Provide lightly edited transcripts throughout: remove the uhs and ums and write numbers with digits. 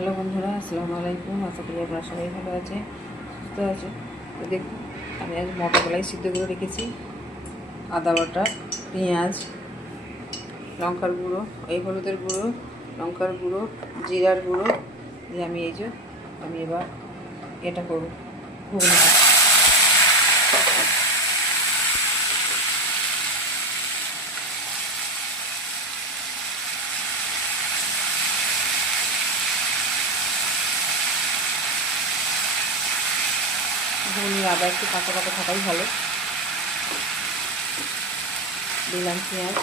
Hello বন্ধুরা, আসসালামু আলাইকুম। আশা করি আপনারা সবাই ভালো আছে, সুস্থ আছে। তো দেখুন, আমি আজ মটর কলাই সিদ্ধ করে রেখেছি। আদা বাটা, পেঁয়াজ, লঙ্কার গুঁড়ো, এই হলুদের গুঁড়ো, লঙ্কার গুঁড়ো, জিরার গুঁড়ো দিয়ে আমি এবার এটা করব, ঘুগনিটা। ঘুগনির আদা একটু কাঁচা কাঁচা থাকাই ভালো। দিলাম পেঁয়াজ,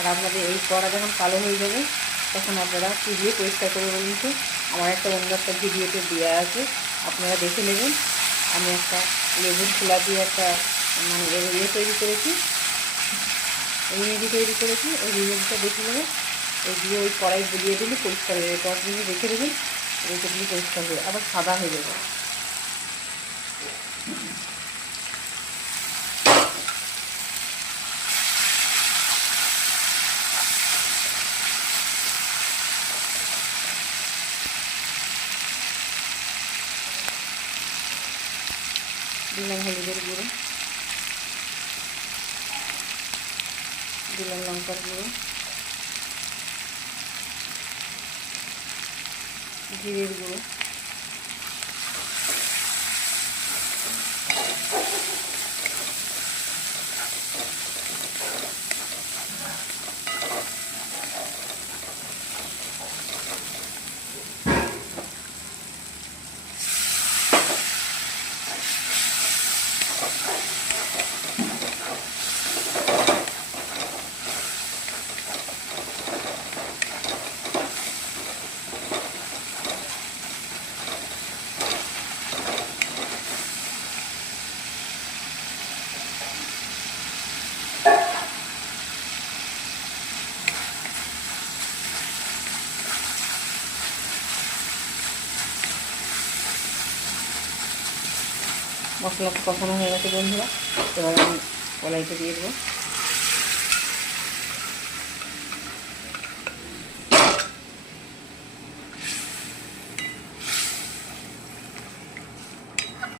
আর আপনাদের এই কড়া যখন কালো হয়ে যাবে তখন আপনারা কী দিয়ে পরিষ্কার করে বলুন তো। আমার অন্য একটা ভিডিওতে দেওয়া আছে, আপনারা দেখে নেবেন। আমি একটা লেবুর খোলা দিয়ে একটা তৈরি করেছি, রেমেডি তৈরি করেছি। ওই রেমেডিটা দেখে নেবেন। ওই দিয়ে ওই কড়াই বুলিয়ে দিলে পরিষ্কার হয়ে যাবে। 10 মিনিট রেখে দেবেন, রেখে দিলে পরিষ্কার হয়ে আবার সাদা হয়ে যাবে। দিলাম হলুদের গুঁড়ো, দিলাম লঙ্কার গুঁড়ো, জিরের গুঁড়ো, মশলা কষানো হয়ে গেছে বন্ধুরা। এবার আমি কলাইটা দিয়ে দেবো।